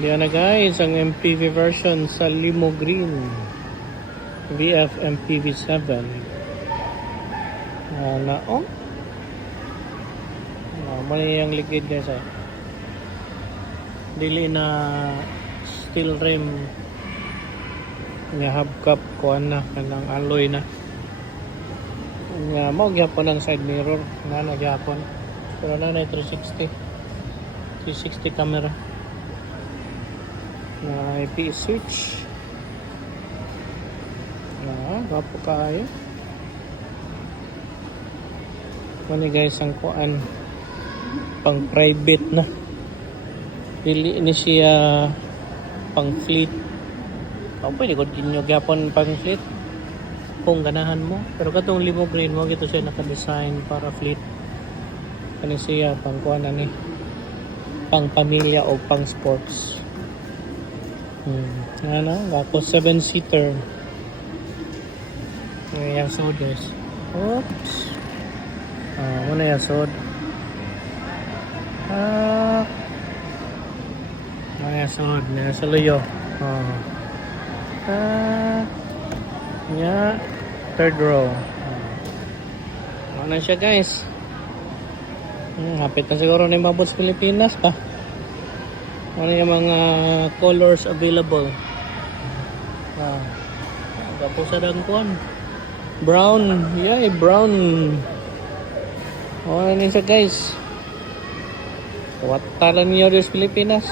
Yan na guys, ang MPV version sa Limo Green VF MPV7 na mali yung liquid guys dili na steel rim nga hubcap kuan na kanang alloy na nga mo gyapon ang side mirror na nagyapon pero na 360 camera na IP switch gapo kayo mani guys ang kuan pang private na dili ni siya pang fleet pwede ko din nyo gyapon pang fleet kung ganahan mo pero katong Limo Green mo gito siya naka-design para fleet kani siya pang kuan ani pang pamilya o pang sports tapos 7-seater may yasod guys oops muna yasod may yasod sa luyo third row ano siya guys hapit na siguro na yung mabot sa Pilipinas pa ano yung mga colors available tapos sa dangkuan brown brown ano siya guys watalan niyo sa Pilipinas